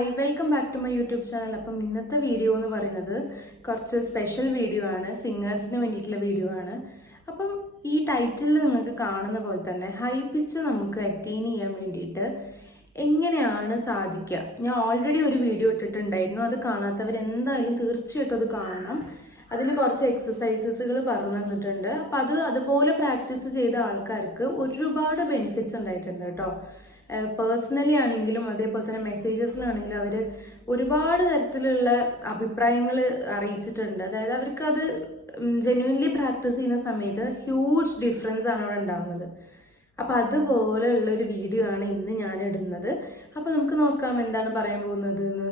Hi welcome back to my YouTube channel. അപ്പം ഇന്നത്തെ video എന്ന് പറയുന്നത് കുറച്ച് സ്പെഷ്യൽ വീഡിയോ ആണ്, സിംഗേഴ്സിന് വേണ്ടിയിട്ടുള്ള വീഡിയോ ആണ്. അപ്പം ഈ ടൈറ്റിൽ നിങ്ങൾക്ക് കാണുന്ന പോലെ തന്നെ ഹൈ പിച്ച് നമുക്ക് അറ്റൈൻ ചെയ്യാൻ വേണ്ടിയിട്ട് എങ്ങനെയാണ് സാധിക്കുക. ഞാൻ ഓൾറെഡി ഒരു വീഡിയോ ഇട്ടിട്ടുണ്ടായിരുന്നു, അത് കാണാത്തവർ എന്തായാലും തീർച്ചയായിട്ടും അത് കാണണം. അതിൽ കുറച്ച് എക്സസൈസസുകൾ പറഞ്ഞു തന്നിട്ടുണ്ട്. അപ്പം അതുപോലെ പ്രാക്ടീസ് ചെയ്ത ആൾക്കാർക്ക് ഒരുപാട് ബെനിഫിറ്റ്സ് ഉണ്ടായിട്ടുണ്ട് കേട്ടോ. പേഴ്സണലി ആണെങ്കിലും അതേപോലെ തന്നെ മെസ്സേജസിലാണെങ്കിലും അവർ ഒരുപാട് തരത്തിലുള്ള അഭിപ്രായങ്ങൾ അറിയിച്ചിട്ടുണ്ട്. അതായത് അവർക്ക് അത് ജെന്യുവൻലി പ്രാക്ടീസ് ചെയ്യുന്ന സമയത്ത് ഹ്യൂജ് ഡിഫറൻസ് ആണ് അവിടെ ഉണ്ടാകുന്നത്. അപ്പം അതുപോലെയുള്ളൊരു വീഡിയോ ആണ് ഇന്ന് ഞാൻ ഇടുന്നത്. അപ്പം നമുക്ക് നോക്കാം എന്താണ് പറയാൻ പോകുന്നത് എന്ന്.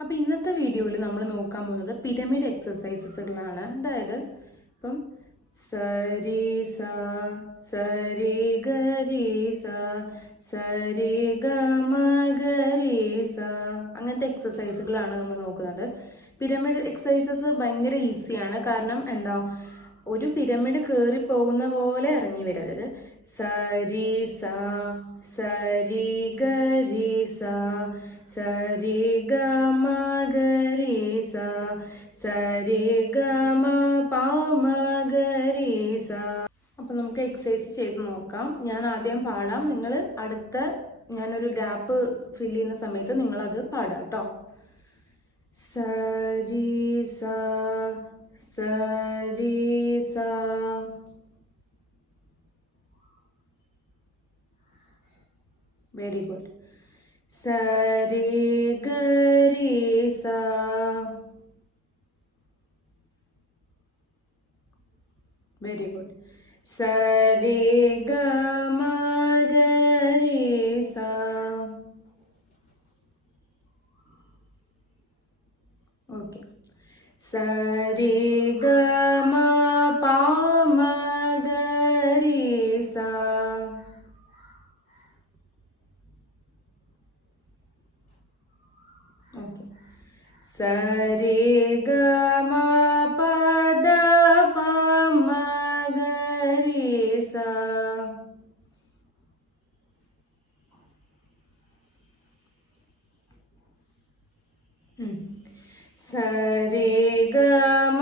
അപ്പം ഇന്നത്തെ വീഡിയോയിൽ നമ്മൾ നോക്കാൻ പോകുന്നത് പിരമിഡ് എക്സസൈസസുകളാണ്. അതായത് ഇപ്പം സരി സ സരി ഗരി സ സരി ഗമ ഗരി സ അങ്ങനത്തെ എക്സസൈസുകളാണ് നമ്മൾ നോക്കുന്നത്. പിരമിഡ് എക്സസൈസസ് ഭയങ്കര ഈസിയാണ്. കാരണം എന്താ, ഒരു പിരമിഡ് കയറി പോകുന്ന പോലെ ഇറങ്ങി വരരുത്. സരി സ സരി ഗരി സ സരി ഗമ ഗരി സ സരി ഗമ പമ ഗരി സ. അപ്പൊ നമുക്ക് എക്സസൈസ് ചെയ്ത് നോക്കാം. ഞാൻ ആദ്യം പാടാം, നിങ്ങൾ ഞാനൊരു ഗ്യാപ്പ് ഫില്ല് ചെയ്യുന്ന സമയത്ത് നിങ്ങളത് പാടാം കേട്ടോ. സരി സ സരി സ വെരി ഗുഡ്. സരി ഗരി സ വെരി ഗുഡ്. സരി ഗമ ഗരി സ ഓക്കെ. സരി ഗമ പമ ഗരി സ ഓക്കെ. സരി ഗമ പദ പമ ഗരി സ സരി ഗമ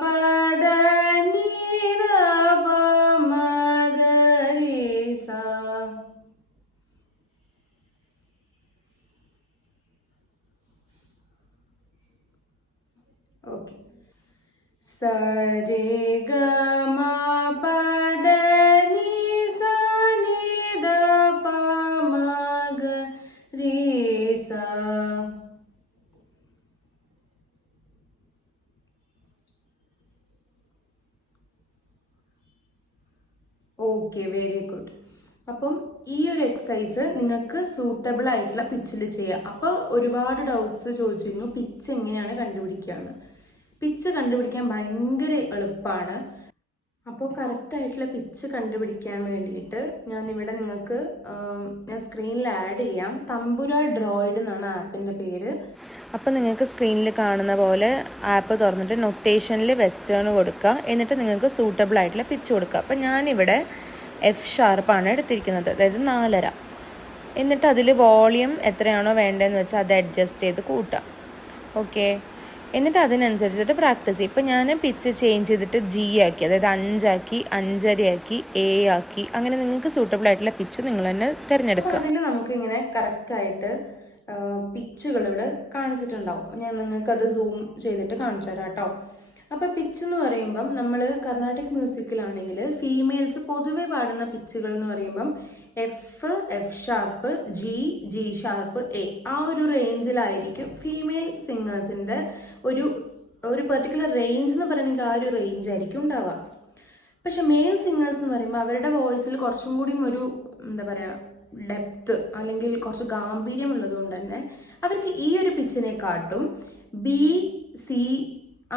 പദ നി ധ പ മ ഗരി സ ഓക്കെ. സരി ഗമ പദ നി സ നി ധ പ മ ഗരി സ ഓക്കെ, വെരി ഗുഡ്. അപ്പം ഈ ഒരു എക്സസൈസ് നിങ്ങൾക്ക് സൂട്ടബിൾ ആയിട്ടുള്ള പിച്ചിൽ ചെയ്യാം. അപ്പോൾ ഒരുപാട് ഡൗട്ട്സ് ചോദിച്ചിരുന്നു, പിച്ച് എങ്ങനെയാണ് കണ്ടുപിടിക്കുകയെന്ന്. പിച്ച് കണ്ടുപിടിക്കാൻ ഭയങ്കര എളുപ്പമാണ്. അപ്പോൾ കറക്റ്റായിട്ടുള്ള പിച്ച് കണ്ടുപിടിക്കാൻ വേണ്ടിയിട്ട് ഞാനിവിടെ നിങ്ങൾക്ക് ഞാൻ സ്ക്രീനിൽ ആഡ് ചെയ്യാം. തമ്പുര ഡ്രോയിഡ് എന്നാണ് ആപ്പിൻ്റെ പേര്. അപ്പോൾ നിങ്ങൾക്ക് സ്ക്രീനിൽ കാണുന്ന പോലെ ആപ്പ് തുറന്നിട്ട് നൊട്ടേഷനിൽ വെസ്റ്റേൺ കൊടുക്കുക. എന്നിട്ട് നിങ്ങൾക്ക് സൂട്ടബിൾ ആയിട്ടുള്ള പിച്ച് കൊടുക്കുക. അപ്പോൾ ഞാനിവിടെ F# എടുത്തിരിക്കുന്നത്, അതായത് 4.5. എന്നിട്ട് അതിൽ വോളിയം എത്രയാണോ വേണ്ടതെന്ന് വെച്ചാൽ അത് അഡ്ജസ്റ്റ് ചെയ്ത് കൂട്ടാം. ഓക്കെ. എന്നിട്ട് അതിനനുസരിച്ചിട്ട് പ്രാക്ടീസ് ചെയ്യും. ഇപ്പം ഞാൻ പിച്ച് ചേഞ്ച് ചെയ്തിട്ട് G ആക്കി, അതായത് 5 ആക്കി, 5.5 ആക്കി, A ആക്കി. അങ്ങനെ നിങ്ങൾക്ക് സൂട്ടബിൾ ആയിട്ടുള്ള പിച്ച് നിങ്ങൾ തന്നെ തിരഞ്ഞെടുക്കുക. അതിൽ നമുക്ക് ഇങ്ങനെ കറക്റ്റായിട്ട് പിച്ചുകൾ ഇവിടെ കാണിച്ചിട്ടുണ്ടാവും. ഞാൻ നിങ്ങൾക്കത് സൂം ചെയ്തിട്ട് കാണിച്ചു തരാം കേട്ടോ. അപ്പോൾ പിച്ച് എന്ന് പറയുമ്പം നമ്മൾ കർണാട്ടിക് മ്യൂസിക്കിലാണെങ്കിൽ ഫീമെയിൽസ് പൊതുവെ പാടുന്ന പിച്ചുകൾ എന്ന് പറയുമ്പം F#, G#, A ആ ഒരു റേഞ്ചിലായിരിക്കും ഫീമെയിൽ സിംഗേഴ്സിൻ്റെ ഒരു പെർട്ടിക്കുലർ റേഞ്ച് എന്ന് പറയുന്നത്. ആ ഒരു റേഞ്ച് ആയിരിക്കും ഉണ്ടാവുക. പക്ഷെ മെയിൽ സിംഗേഴ്സ് എന്ന് പറയുമ്പോൾ അവരുടെ വോയിസിൽ കുറച്ചും കൂടിയും ഒരു എന്താ പറയുക ഡെപ്ത് അല്ലെങ്കിൽ കുറച്ച് ഗാംഭീര്യം ഉള്ളതുകൊണ്ട് തന്നെ അവർക്ക് ഈ ഒരു പിച്ചിനെക്കാട്ടും B-C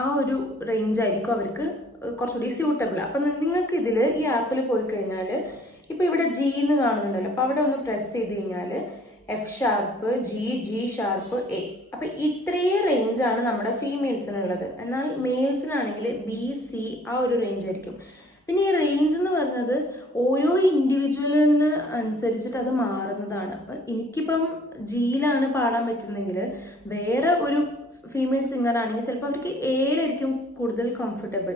ആ ഒരു റേഞ്ച് ആയിരിക്കും അവർക്ക് കുറച്ചുകൂടി സ്യൂട്ടബിൾ. അപ്പം നിങ്ങൾക്ക് ഇതിൽ ഈ ആപ്പിൽ പോയി കഴിഞ്ഞാൽ ഇപ്പോൾ ഇവിടെ G എന്ന് കാണുന്നുണ്ടല്ലോ, അപ്പോൾ അവിടെ ഒന്ന് പ്രസ് ചെയ്ത് കഴിഞ്ഞാൽ F#, G#, A. അപ്പം ഇത്രയും റേഞ്ചാണ് നമ്മുടെ ഫീമെയിൽസിനുള്ളത്. എന്നാൽ മെയിൽസിനാണെങ്കിൽ B-C ആ ഒരു റേഞ്ച് ആയിരിക്കും. പിന്നെ ഈ റേഞ്ച് എന്ന് പറയുന്നത് ഓരോ ഇൻഡിവിജ്വലിന് അനുസരിച്ചിട്ട് അത് മാറുന്നതാണ്. അപ്പം എനിക്കിപ്പം ജിയിലാണ് പാടാൻ പറ്റുന്നെങ്കിൽ വേറെ ഒരു ഫീമെയിൽ സിംഗർ ആണെങ്കിൽ ചിലപ്പോൾ അവർക്ക് ഏലായിരിക്കും കൂടുതൽ കംഫർട്ടബിൾ.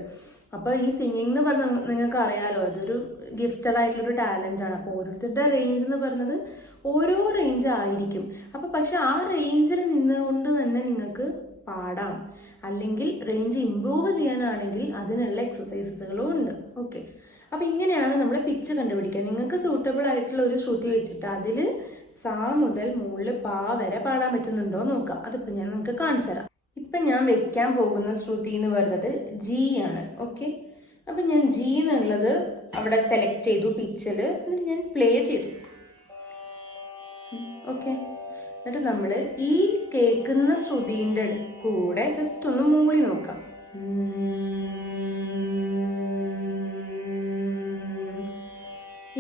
അപ്പോൾ ഈ സിംഗിങ് എന്ന് പറഞ്ഞാൽ നിങ്ങൾക്ക് അറിയാലോ, അതൊരു ഗിഫ്റ്റഡ് ആയിട്ടുള്ളൊരു ടാലൻ്റാണ്. അപ്പോൾ ഓരോരുത്തരുടെ റേഞ്ച് എന്ന് പറയുന്നത് ഓരോ റേഞ്ച് ആയിരിക്കും. അപ്പോൾ പക്ഷെ ആ റേഞ്ചിൽ നിന്നുകൊണ്ട് തന്നെ നിങ്ങൾക്ക് പാടാം. അല്ലെങ്കിൽ റേഞ്ച് ഇമ്പ്രൂവ് ചെയ്യാനാണെങ്കിൽ അതിനുള്ള എക്സസൈസസുകളും ഉണ്ട്. ഓക്കെ, അപ്പോൾ ഇങ്ങനെയാണ് നമ്മൾ പിച്ച് കണ്ടുപിടിക്കുക. നിങ്ങൾക്ക് സൂട്ടബിൾ ആയിട്ടുള്ള ഒരു ശ്രുതി വെച്ചിട്ട് അതിൽ സാ മുതൽ മുകളിൽ പാ വരെ പാടാൻ പറ്റുന്നുണ്ടോ നോക്കാം. അതിപ്പോൾ ഞാൻ നിങ്ങൾക്ക് കാണിച്ചു തരാം. ഇപ്പം ഞാൻ വെക്കാൻ പോകുന്ന ശ്രുതി എന്ന് പറയുന്നത് ജി ആണ്. ഓക്കെ, അപ്പം ഞാൻ ജി എന്നുള്ളത് അവിടെ സെലക്ട് ചെയ്തു പിച്ചിൽ, എന്നിട്ട് ഞാൻ പ്ലേ ചെയ്തു. ഓക്കെ, എന്നിട്ട് നമ്മൾ ഈ കേൾക്കുന്ന ശ്രുതിൻ്റെ കൂടെ ജസ്റ്റ് ഒന്ന് മൂളി നോക്കാം.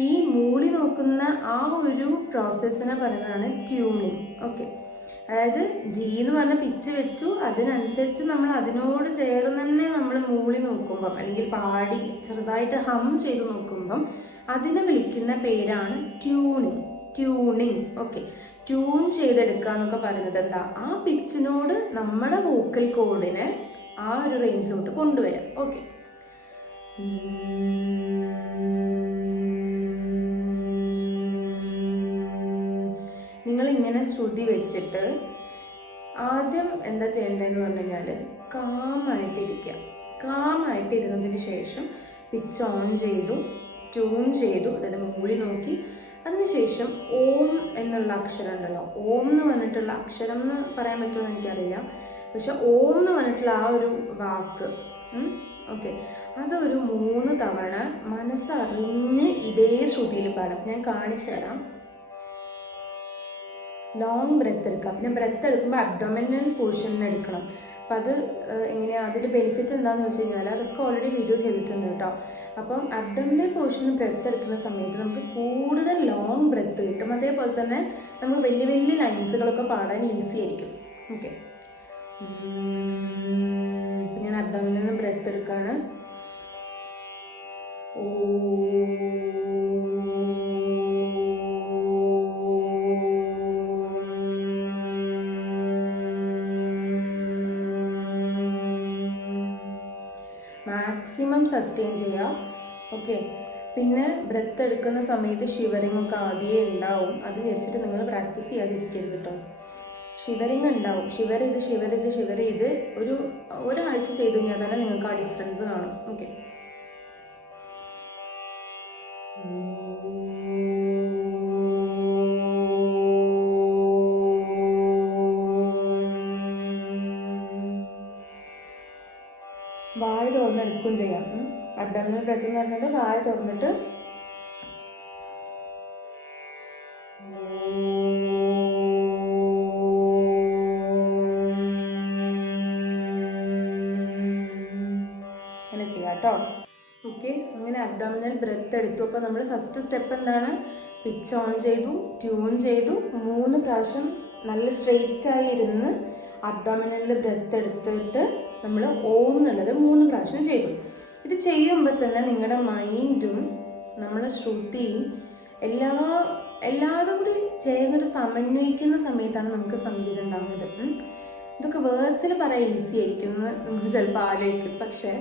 ഈ മൂളി നോക്കുന്ന ആ ഒരു പ്രോസസ്സിനെ പറയുന്നതാണ് ട്യൂണിങ്. ഓക്കെ, അതായത് ജി എന്ന് പറഞ്ഞ പിച്ച് വെച്ചു, അതിനനുസരിച്ച് നമ്മൾ അതിനോട് ചേർന്ന് തന്നെ നമ്മൾ മൂളി നോക്കുമ്പം അല്ലെങ്കിൽ പാടി ചെറുതായിട്ട് ഹം ചെയ്ത് നോക്കുമ്പം അതിനെ വിളിക്കുന്ന പേരാണ് ട്യൂണിങ്. ട്യൂണിങ്. ഓക്കെ, ട്യൂൺ ചെയ്തെടുക്കുക എന്നൊക്കെ പറയുന്നത് എന്താ, ആ പിച്ചിനോട് നമ്മുടെ വോക്കൽ കോഡിനെ ആ ഒരു റേഞ്ചിലോട്ട് കൊണ്ടുവരാം. ഓക്കെ, നിങ്ങൾ ഇങ്ങനെ ശ്രുതി വെച്ചിട്ട് ആദ്യം എന്താ ചെയ്യേണ്ടതെന്ന് പറഞ്ഞു കഴിഞ്ഞാൽ കാമായിട്ടിരിക്കുക. കാമായിട്ടിരുന്നതിന് ശേഷം പിച്ച് ഓൺ ചെയ്തു, ട്യൂൺ ചെയ്തു, അതായത് മൂളി നോക്കി. അതിനുശേഷം ഓം എന്നുള്ള അക്ഷരം ഉണ്ടല്ലോ, ഓം എന്ന് പറഞ്ഞിട്ടുള്ള അക്ഷരം എന്ന് പറയാൻ പറ്റുമോ എനിക്കറിയില്ല, പക്ഷെ ഓം എന്ന് പറഞ്ഞിട്ടുള്ള ആ ഒരു വാക്ക്, ഓക്കെ, അതൊരു 3 തവണ മനസ്സറിഞ്ഞ് ഇതേ ശ്രുതിയിൽ പാടാം. ഞാൻ കാണിച്ചു തരാം. ലോങ് ബ്രെത്ത് എടുക്കുക. പിന്നെ ബ്രെത്ത് എടുക്കുമ്പോൾ അബ്ഡോമിനൽ പോർഷനിൽ എടുക്കണം. അപ്പം അത് എങ്ങനെയാണ്, അതിൽ ബെനിഫിറ്റ് എന്താണെന്ന് വെച്ച് കഴിഞ്ഞാൽ അതൊക്കെ ഓൾറെഡി വീഡിയോ ചെയ്തിട്ടുണ്ട് കേട്ടോ. അപ്പം അബ്ഡോമിനൽ പോർഷനിൽ ബ്രെത്ത് എടുക്കുന്ന സമയത്ത് നമുക്ക് കൂടുതൽ ലോങ് ബ്രെത്ത് കിട്ടും. അതേപോലെ തന്നെ നമുക്ക് വലിയ വലിയ ലൈൻസുകളൊക്കെ പാടാൻ ഈസി ആയിരിക്കും. ഓക്കെ, ഞാൻ അബ്ഡോമിനിൽ നിന്ന് ബ്രെത്ത് എടുക്കുകയാണ്. മാക്സിമം സസ്റ്റെയിൻ ചെയ്യാം. ഓക്കെ, പിന്നെ ബ്രെത്ത് എടുക്കുന്ന സമയത്ത് ഷിവറിംഗ് ഒക്കെ ആദ്യമേ ഉണ്ടാവും. അത് വിചാരിച്ചിട്ട് നിങ്ങൾ പ്രാക്ടീസ് ചെയ്യാതിരിക്കരുത് കേട്ടോ. ഷിവറിങ് ഉണ്ടാവും. ഷിവർ ചെയ്ത് ഒരാഴ്ച ചെയ്ത് കഴിഞ്ഞാൽ തന്നെ നിങ്ങൾക്ക് ആ ഡിഫറൻസ് കാണും. ഓക്കെ, വായ തുറന്നെടുക്കുകയും ചെയ്യാം. അബ്ഡോമിനൽ ബ്രെത്ത് എന്ന് പറയുന്നത് വായ തുറന്നിട്ട് അങ്ങനെ ചെയ്യാം കേട്ടോ. ഓക്കെ, അങ്ങനെ അബ്ഡോമിനൽ ബ്രെത്ത് എടുത്തു. അപ്പോൾ നമ്മൾ ഫസ്റ്റ് സ്റ്റെപ്പ് എന്താണ്, പിച്ച് ഓൺ ചെയ്തു, ട്യൂൺ ചെയ്തു, 3 പ്രാവശ്യം നല്ല സ്ട്രെയിറ്റായി ഇരുന്ന് അബ്ഡോമിനലിൽ ബ്രെത്ത് എടുത്തിട്ട് നമ്മൾ ഓം എന്നുള്ളത് 3 പ്രാവശ്യം ചെയ്തു. ഇത് ചെയ്യുമ്പോൾ തന്നെ നിങ്ങളുടെ മൈൻഡും നമ്മളെ ശ്രുതിയും എല്ലാതും കൂടി ചേർന്നൊരു സമന്വയിക്കുന്ന സമയത്താണ് നമുക്ക് സംഗീതം ഉണ്ടാകുന്നത്. ഇതൊക്കെ വേർഡ്സിൽ പറയാൻ ഈസി ആയിരിക്കും എന്ന് നിങ്ങൾ ചിലപ്പോൾ ആലോചിക്കും. പക്ഷേ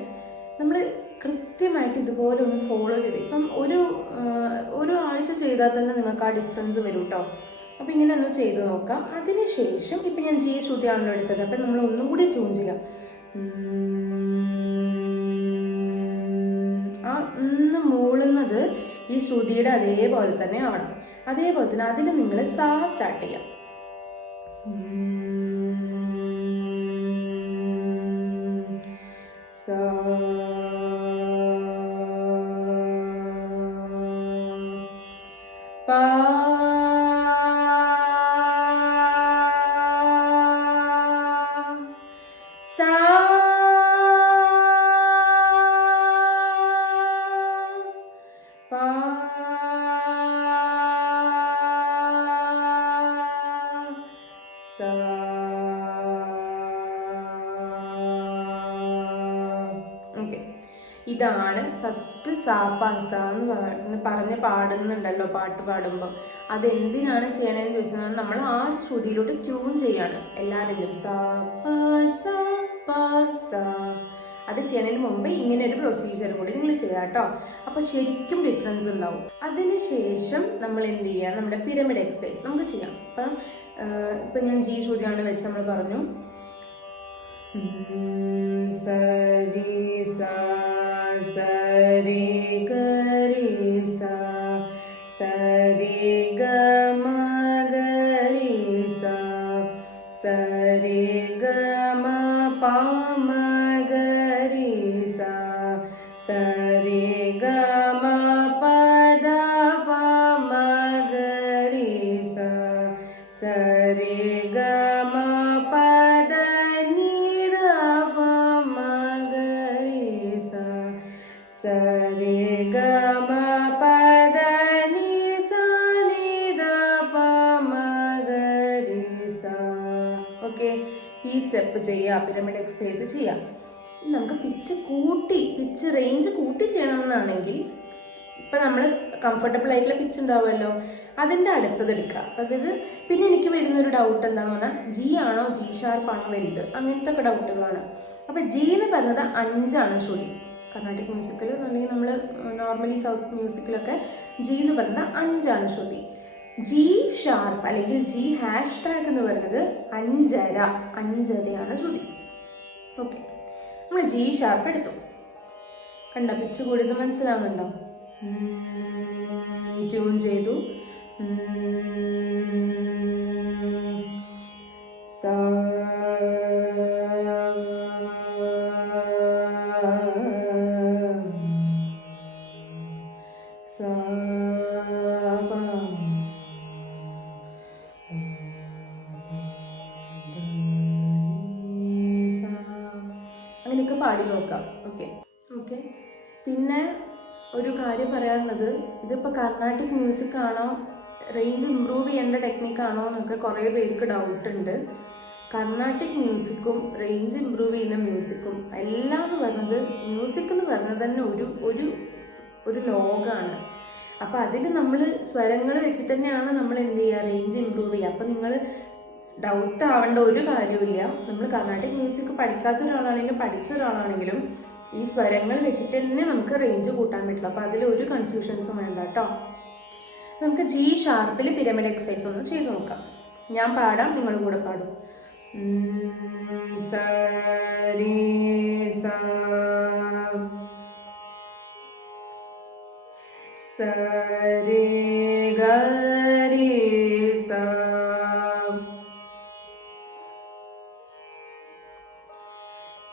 നമ്മൾ കൃത്യമായിട്ട് ഇതുപോലെ ഒന്ന് ഫോളോ ചെയ്ത് ഇപ്പം ഒരു ആഴ്ച ചെയ്താൽ തന്നെ നിങ്ങൾക്ക് ആ ഡിഫറൻസ് വരും കേട്ടോ. അപ്പോൾ ഇങ്ങനെ ഒന്ന് ചെയ്ത് നോക്കാം. അതിനുശേഷം ഇപ്പം ഞാൻ ജി ശ്രുതിയാണല്ലോ എടുത്തത്, അപ്പം നമ്മൾ ഒന്നും കൂടി ട്യൂൺ ചെയ്യാം. ആ മൂളുന്നത് ഈ ശ്രുതിയുടെ അതേപോലെ തന്നെ ആവണം. അതേപോലെ തന്നെ അതിൽ നിങ്ങൾ സാ സ്റ്റാർട്ട് ചെയ്യാം. സാ പാ സാ പാ സാ ഇതാണ് ഫസ്റ്റ് സാ പ സ എന്ന് പറഞ്ഞ് പാടുന്നുണ്ടല്ലോ പാട്ട് പാടുമ്പോൾ. അതെന്തിനാണ് ചെയ്യണമെന്ന് ചോദിച്ചാൽ നമ്മൾ ആ ശ്രുതിയിലോട്ട് ട്യൂൺ ചെയ്യാണ് എല്ലാവരും. സാ പ സ പ സ. അത് ചെയ്യണതിന് മുമ്പ് ഇങ്ങനെ ഒരു പ്രൊസീജിയറും കൂടി നിങ്ങൾ ചെയ്യാം കേട്ടോ. അപ്പോൾ ശരിക്കും ഡിഫറൻസ് ഉണ്ടാവും. അതിനുശേഷം നമ്മൾ എന്ത് ചെയ്യുക, നമ്മുടെ പിരമിഡ് എക്സസൈസ് നമുക്ക് ചെയ്യാം. ഇപ്പം ഞാൻ ജി ശ്രുതിയാണ് വെച്ച് നമ്മൾ പറഞ്ഞു സരി സ സരി ഗരി സ സരി ഗ മ ഗരി സ സരി ഗ മ പ മ ഗരി സ സരി ഗ മ പ ദ പ മ ഗരി സ സരി ഗ മ പ ദ നി ദ പ മ ഗരി സ സരി ഗ മ പ ദ നി സ നി ദ പ മ ഗരി സ. ഓക്കെ, ഈ സ്റ്റെപ്പ് ചെയ്യുക, പിരമിഡ് എക്സസൈസ് ചെയ്യാം. നമുക്ക് പിച്ച് റേഞ്ച് കൂട്ടി ചെയ്യണമെന്നാണെങ്കിൽ ഇപ്പം നമ്മൾ കംഫർട്ടബിൾ ആയിട്ടുള്ള പിച്ച് ഉണ്ടാവുമല്ലോ, അതിൻ്റെ അടുത്തത് എടുക്കുക. അതായത് പിന്നെ എനിക്ക് വരുന്നൊരു ഡൗട്ട് എന്താണെന്ന് പറഞ്ഞാൽ ജി ആണോ ജി ഷാർപ്പാണോ വലുത്, അങ്ങനത്തെ ഒക്കെ ഡൗട്ടുകളാണ്. അപ്പോൾ ജി എന്ന് പറഞ്ഞത് 5 ശ്രുതി. കർണാട്ടിക് മ്യൂസിക്കിൽ അല്ലെങ്കിൽ നമ്മൾ നോർമലി സൗത്ത് മ്യൂസിക്കിലൊക്കെ ജി എന്ന് പറയുന്നത് 5 ശ്രുതി. ജി ഷാർപ്പ് അല്ലെങ്കിൽ ജി #ടാഗ് എന്ന് പറയുന്നത് 5.5 ശ്രുതി. ഓക്കെ, നമ്മൾ ജി ഷാർപ്പ് എടുത്തു. കണ്ടോ പിച്ച് കൂടിയത് മനസ്സിലാവുന്നുണ്ടോ? ട്യൂൺ ചെയ്തു. സ അങ്ങനെയൊക്കെ പാടി നോക്കാം. ഓക്കെ. പിന്നെ ഒരു കാര്യം പറയാനുള്ളത്, ഇതിപ്പോൾ കർണാട്ടിക് മ്യൂസിക് ആണോ റേഞ്ച് ഇമ്പ്രൂവ് ചെയ്യേണ്ട ടെക്നിക്കാണോ എന്നൊക്കെ കുറേ പേർക്ക് ഡൗട്ടുണ്ട്. കർണാട്ടിക് മ്യൂസിക്കും റേഞ്ച് ഇമ്പ്രൂവ് ചെയ്യുന്ന മ്യൂസിക്കും എല്ലാം എന്ന് പറയുന്നത്, മ്യൂസിക് എന്ന് പറയുന്നത് തന്നെ ഒരു ലോകമാണ്. അപ്പോൾ അതിൽ നമ്മൾ സ്വരങ്ങൾ വെച്ചിട്ട് തന്നെയാണ് നമ്മൾ എന്ത് ചെയ്യുക, റേഞ്ച് ഇമ്പ്രൂവ് ചെയ്യുക. അപ്പോൾ നിങ്ങൾ ഡൗട്ട് ആവേണ്ട ഒരു കാര്യമില്ല. നമ്മൾ കർണാട്ടിക് മ്യൂസിക് പഠിക്കാത്ത ഒരാളാണെങ്കിലും പഠിച്ച ഒരാളാണെങ്കിലും ഈ സ്വരങ്ങൾ വെച്ചിട്ട് തന്നെ നമുക്ക് റേഞ്ച് കൂട്ടാൻ പറ്റില്ല. അപ്പോൾ അതിൽ ഒരു കൺഫ്യൂഷൻസും വേണ്ട കേട്ടോ. നമുക്ക് ജി ഷാർപ്പിൽ പിരമിഡ് എക്സസൈസ് ഒന്ന് ചെയ്ത് നോക്കാം. ഞാൻ പാടാം, നിങ്ങൾ കൂടെ പാടും. സരി സ സരി ഗരി സ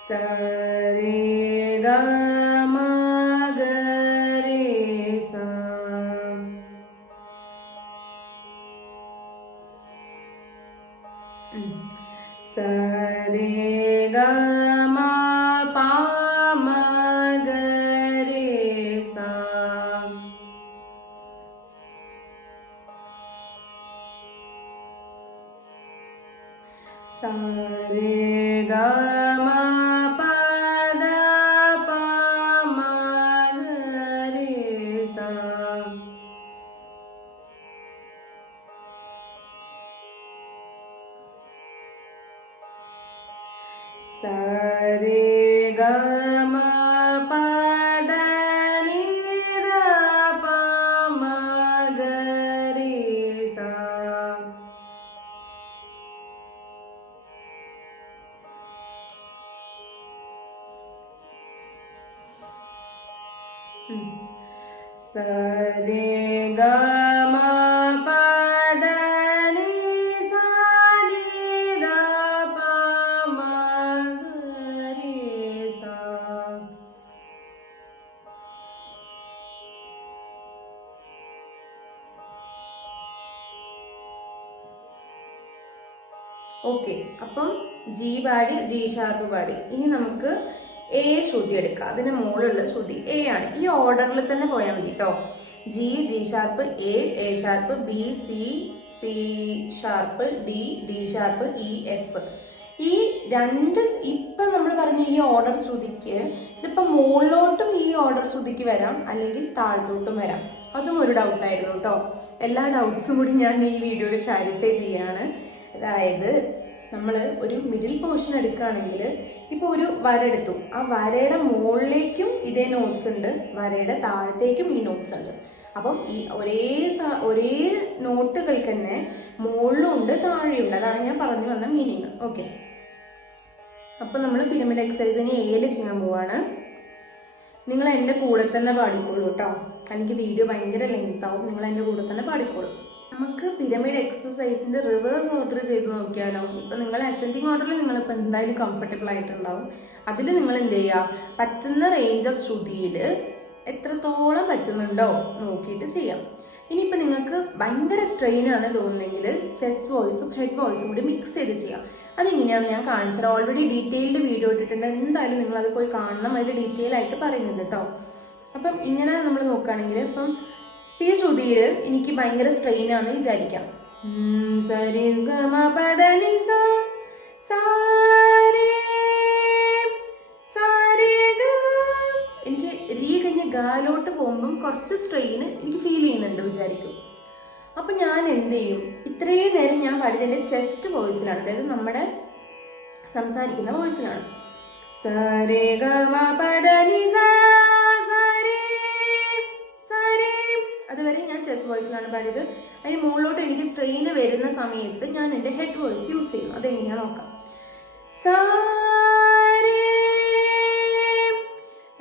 സരി ഗ മ ഗരി സ സരി ഗ മ പ മ ഗരി സ സരി ഗ മ പ ദ പ മ ഗരി സ സരി ഗ മ പ ദ നി ദ പ മ ഗരി സ സരി ഗ മ പ ദ നി സ നി ദ പ മ ഗരി സ. ഓക്കെ, അപ്പം ജി പാടി, ജി ഷാർപ്പ് പാടി. ഇനി നമുക്ക് എ ശ്രുതി എടുക്കുക. അതിന് മുകളിലുള്ള ശ്രുതി എ ആണ്. ഈ ഓർഡറിൽ തന്നെ പോയാൽ മതി കേട്ടോ. G, G sharp, A sharp, B, C sharp, D sharp, E, F. ഈ രണ്ട് ഇപ്പം നമ്മൾ പറഞ്ഞ ഈ ഓർഡർ ശ്രുതിക്ക് ഇതിപ്പോൾ മുകളിലോട്ടും ഈ ഓർഡർ ശ്രുതിക്ക് വരാം, അല്ലെങ്കിൽ താഴത്തോട്ടും വരാം. അതും ഒരു ഡൗട്ടായിരുന്നു കേട്ടോ. എല്ലാ ഡൗട്ട്സും കൂടി ഞാൻ ഈ വീഡിയോയിൽ ക്ലാരിഫൈ ചെയ്യാണ്. അതായത് നമ്മൾ ഒരു മിഡിൽ പോർഷൻ എടുക്കുകയാണെങ്കിൽ ഇപ്പോൾ ഒരു വര എടുത്തു, ആ വരയുടെ മുകളിലേക്കും ഇതേ നോട്ട്സ് ഉണ്ട്, വരയുടെ താഴത്തേക്കും ഈ നോട്ട്സ് ഉണ്ട്. അപ്പം ഈ ഒരേ നോട്ടുകൾക്ക് തന്നെ മുകളിലും ഉണ്ട് താഴെയുണ്ട്. അതാണ് ഞാൻ പറഞ്ഞു വന്ന മീനിങ്. ഓക്കെ, അപ്പം നമ്മൾ പിരമിഡ് എക്സസൈസിന് എയിൽ ചെയ്യാൻ പോവാണ്. നിങ്ങൾ എൻ്റെ കൂടെ തന്നെ പാടിക്കോളൂ കേട്ടോ, അല്ലെങ്കിൽ വീഡിയോ ഭയങ്കര ലെങ്ത് ആവും. നിങ്ങൾ എൻ്റെ കൂടെ തന്നെ പാടിക്കോളൂ. നമുക്ക് പിരമിഡ് എക്സസൈസിൻ്റെ റിവേഴ്സ് ഓർഡർ ചെയ്ത് നോക്കിയാലോ? ഇപ്പം നിങ്ങൾ അസെൻഡിങ് ഓർഡറിൽ നിങ്ങളിപ്പോൾ എന്തായാലും കംഫർട്ടബിൾ ആയിട്ടുണ്ടാവും. അതിൽ നിങ്ങൾ എന്ത് ചെയ്യുക, പറ്റുന്ന റേഞ്ച് ഓഫ് ശ്രുതിയിൽ എത്രത്തോളം പറ്റുന്നുണ്ടോ നോക്കിയിട്ട് ചെയ്യാം. ഇനിയിപ്പോൾ നിങ്ങൾക്ക് ഭയങ്കര സ്ട്രെയിൻ ആണ് തോന്നുന്നെങ്കിൽ ചെസ്റ്റ് വോയിസും ഹെഡ് വോയിസും കൂടി മിക്സ് ചെയ്ത് ചെയ്യാം. അതെങ്ങനെയാണെന്ന് ഞാൻ കാണിച്ചത്. ഓൾറെഡി ഡീറ്റെയിൽഡ് വീഡിയോ ഇട്ടിട്ടുണ്ട്, എന്തായാലും നിങ്ങളത് പോയി കാണണം. അതിൽ ഡീറ്റെയിൽ ആയിട്ട് പറയുന്നുണ്ട് കേട്ടോ. അപ്പം ഇങ്ങനെ നമ്മൾ നോക്കുകയാണെങ്കിൽ ഇപ്പം ഈ ശ്രുതിയിൽ എനിക്ക് ഭയങ്കര സ്ട്രെയിൻ ആണെന്ന് വിചാരിക്കാം. സരി ഗമ പദ നി സ സാരേ സാരേ ഗ. എനിക്ക് രീ കഴിഞ്ഞ് ഗാലോട്ട് പോകുമ്പം കുറച്ച് സ്ട്രെയിൻ എനിക്ക് ഫീൽ ചെയ്യുന്നുണ്ട് വിചാരിക്കും. അപ്പം ഞാൻ എന്ത് ചെയ്യും, ഇത്രയും നേരം ഞാൻ പാടിയത് എൻ്റെ ചെസ്റ്റ് വോയിസിലാണ്, അതായത് നമ്മുടെ സംസാരിക്കുന്ന വോയിസിലാണ്. സരേ ഗമ പദ നി സ സാരേ സാരേ, അതുവരെ ഞാൻ ചെസ്റ്റ് വോയിസിലാണ് പാടിയത്. അതിന് മുകളിലോട്ട് എനിക്ക് സ്ട്രെയിൻ വരുന്ന സമയത്ത് ഞാൻ എൻ്റെ ഹെഡ് വോയിസ് യൂസ് ചെയ്യും. അതെങ്ങനെയാ നോക്കാം. സാരേ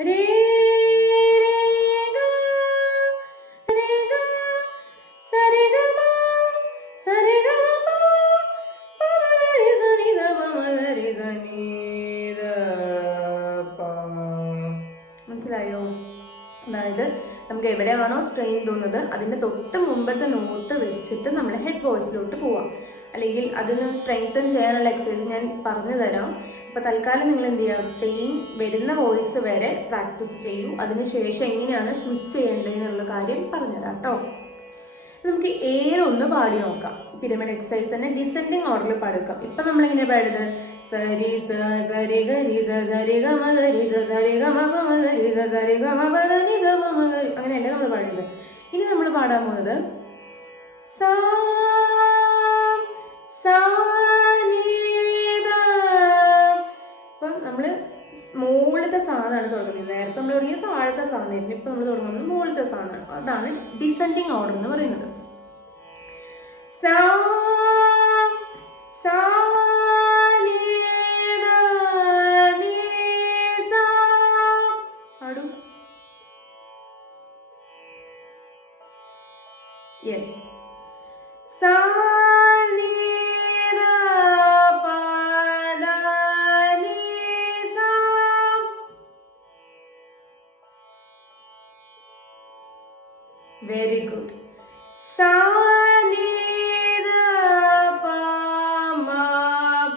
രേ മനസ്സിലായോ? അതായത് നമുക്ക് എവിടെയാണോ സ്ട്രെയിൻ തോന്നുന്നത് അതിൻ്റെ തൊട്ട് മുമ്പത്തെ നോട്ട് വെച്ചിട്ട് നമ്മൾ ഹെഡ് വോയിസിലോട്ട് പോവാം. അല്ലെങ്കിൽ അതിന് സ്ട്രെങ്തൻ ചെയ്യാനുള്ള എക്സസൈസ് ഞാൻ പറഞ്ഞു തരാം. അപ്പോൾ തൽക്കാലം നിങ്ങൾ എന്ത് ചെയ്യുക, സ്ട്രെയിൻ വരുന്ന വോയിസ് വരെ പ്രാക്ടീസ് ചെയ്യൂ. അതിനുശേഷം എങ്ങനെയാണ് സ്വിച്ച് ചെയ്യേണ്ടതെന്നുള്ള കാര്യം പറഞ്ഞുതരാം കേട്ടോ. നമുക്ക് ഏതൊന്ന് പാടി നോക്കാം. പിരമിഡ് എക്സസൈസ് തന്നെ ഡിസെൻഡിങ് ഓർഡറിൽ പാടുക. ഇപ്പം നമ്മളിങ്ങനെ പാടുന്നത് സരി സ സരി ഗരി സ സരി ഗ മ ഗരി സ സരി ഗ മ പ മ ഗരി സ സരി ഗ മ പ ധ നി ധ പ മ ഗരി, അങ്ങനെയല്ലേ നമ്മൾ പാടുന്നത്. ഇനി നമ്മൾ പാടാൻ പോകുന്നത് സാ സാ നീ ധ. അപ്പം നമ്മൾ മുകളിലത്തെ സാധനമാണ് തുടങ്ങുന്നത്. നേരത്തെ നമ്മൾ തുടങ്ങിയത് താഴത്തെ സാധനമായിരുന്നു, ഇപ്പം നമ്മൾ തുടങ്ങുന്നത് മുകളിലത്തെ സാധനമാണ്. അതാണ് ഡിസെൻഡിങ് ഓർഡർ എന്ന് പറയുന്നത്. സാ സാ നീ ധ നീ സാ. പാടൂ. യെസ്. സാ നീ ധ പ ധ നീ സാ. Very good. സാ നീ ധ പ മ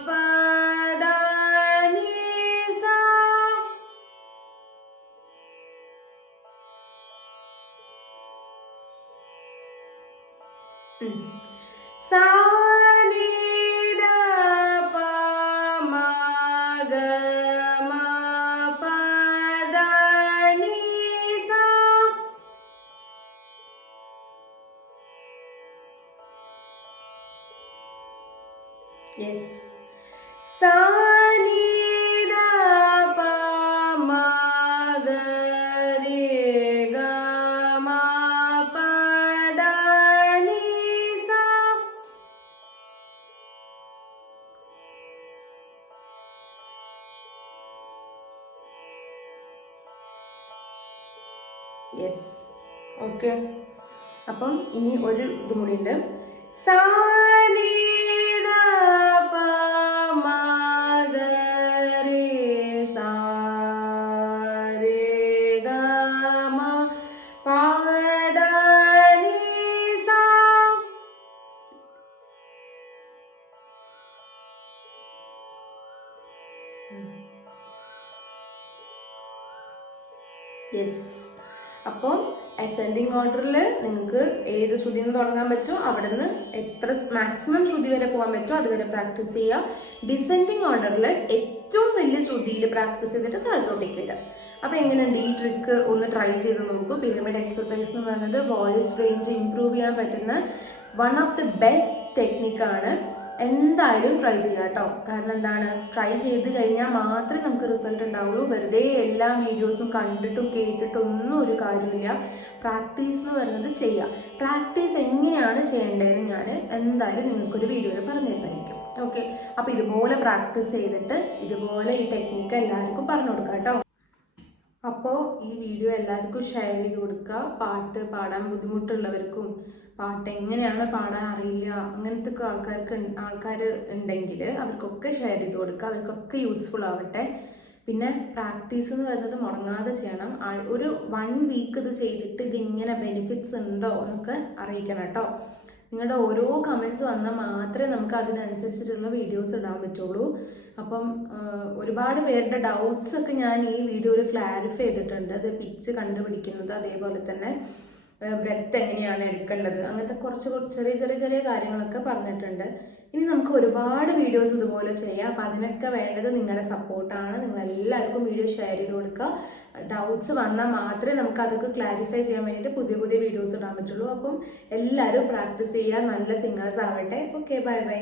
പ ധ നീ സാ. സാ നീ ധ പ മ ഗ മ പ ധ നീ സാ. യെസ്. സാ നീ ധ പ മ ഗ രേ ഗ മ പ ധ നീ സാ. യെസ്. ഓക്കെ, അപ്പം ഇനി ഒരു ഇതും കൂടി ഉണ്ട്. സാ നീ ധ പ മ ഗ രേ സാ രേ ഗ മ പ ധ നീ സാ. യെസ്. അപ്പോൾ അസെൻഡിങ് ഓർഡറിൽ നിങ്ങൾക്ക് ഏത് ശ്രുതിയിൽ നിന്ന് തുടങ്ങാൻ പറ്റുമോ അവിടെ നിന്ന് എത്ര മാക്സിമം ശ്രുതി വരെ പോകാൻ പറ്റുമോ അതുവരെ പ്രാക്ടീസ് ചെയ്യുക. ഡിസെൻഡിങ് ഓർഡറിൽ ഏറ്റവും വലിയ ശ്രുതിയിൽ പ്രാക്ടീസ് ചെയ്തിട്ട് താഴത്തോട്ടേക്ക് വരാം. അപ്പോൾ എങ്ങനെയുണ്ട് ഈ ട്രിക്ക് ഒന്ന് ട്രൈ ചെയ്ത് നോക്കൂ. പിരമിഡ് എക്സസൈസ് എന്ന് പറയുന്നത് വോയിസ് റേഞ്ച് ഇംപ്രൂവ് ചെയ്യാൻ പറ്റുന്ന വൺ ഓഫ് ദി ബെസ്റ്റ് ടെക്നിക്കാണ്. എന്തായാലും ട്രൈ ചെയ്യുക കേട്ടോ. കാരണം എന്താണ്, ട്രൈ ചെയ്ത് കഴിഞ്ഞാൽ മാത്രമേ നമുക്ക് റിസൾട്ട് ഉണ്ടാവുള്ളൂ. വെറുതെ എല്ലാ വീഡിയോസും കണ്ടിട്ടും കേട്ടിട്ടും ഒന്നും ഒരു കാര്യമില്ല. പ്രാക്ടീസ് എന്ന് പറയുന്നത് ചെയ്യുക. പ്രാക്ടീസ് എങ്ങനെയാണ് ചെയ്യേണ്ടതെന്ന് ഞാൻ എന്തായാലും നിങ്ങൾക്കൊരു വീഡിയോയിൽ പറഞ്ഞു തരുന്നതായിരിക്കും. ഓക്കെ, അപ്പോൾ ഇതുപോലെ പ്രാക്ടീസ് ചെയ്തിട്ട് ഇതുപോലെ ഈ ടെക്നിക്ക് എല്ലാവർക്കും പറഞ്ഞു കൊടുക്കാം കേട്ടോ. അപ്പോൾ ഈ വീഡിയോ എല്ലാവർക്കും ഷെയർ ചെയ്ത് കൊടുക്കുക. പാട്ട് പാടാൻ ബുദ്ധിമുട്ടുള്ളവർക്കും പാട്ട് എങ്ങനെയാണ് പാടാൻ അറിയില്ല അങ്ങനത്തെ ആൾക്കാർ ഉണ്ടെങ്കിൽ അവർക്കൊക്കെ ഷെയർ ചെയ്ത് കൊടുക്കുക. അവർക്കൊക്കെ യൂസ്ഫുൾ ആവട്ടെ. പിന്നെ പ്രാക്ടീസ് എന്ന് പറയുന്നത് മുടങ്ങാതെ ചെയ്യണം. ഒരു 1 വീക്ക് ഇത് ചെയ്തിട്ട് ഇതിങ്ങനെ ബെനിഫിറ്റ്സ് ഉണ്ടോ എന്നൊക്കെ അറിയിക്കണം കേട്ടോ. നിങ്ങളുടെ ഓരോ കമൻറ്റ്സ് വന്നാൽ മാത്രമേ നമുക്ക് അതിനനുസരിച്ചിട്ടുള്ള വീഡിയോസ് ഇടാൻ പറ്റുള്ളൂ. അപ്പം ഒരുപാട് പേരുടെ ഡൗട്ട്സ് ഒക്കെ ഞാൻ ഈ വീഡിയോയിൽ ക്ലാരിഫൈ ചെയ്തിട്ടുണ്ട്. അത് പിച്ച് കണ്ടുപിടിക്കുന്നത്, അതേപോലെ തന്നെ ബ്രെത്ത് എങ്ങനെയാണ് എടുക്കേണ്ടത്, അങ്ങനത്തെ കുറച്ച് ചെറിയ കാര്യങ്ങളൊക്കെ പറഞ്ഞിട്ടുണ്ട്. ഇനി നമുക്ക് ഒരുപാട് വീഡിയോസ് ഇതുപോലെ ചെയ്യാം. അപ്പം അതിനൊക്കെ വേണ്ടത് നിങ്ങളുടെ സപ്പോർട്ടാണ്. നിങ്ങളെല്ലാവർക്കും വീഡിയോ ഷെയർ ചെയ്ത് കൊടുക്കുക. ഡൗട്ട്സ് വന്നാൽ മാത്രമേ നമുക്ക് അതൊക്കെ ക്ലാരിഫൈ ചെയ്യാൻ വേണ്ടിയിട്ട് പുതിയ വീഡിയോസ് ഇടാൻ പറ്റുള്ളൂ. അപ്പം എല്ലാവരും പ്രാക്ടീസ് ചെയ്യുക. നല്ല സിംഗേഴ്സ് ആവട്ടെ. Okay, by.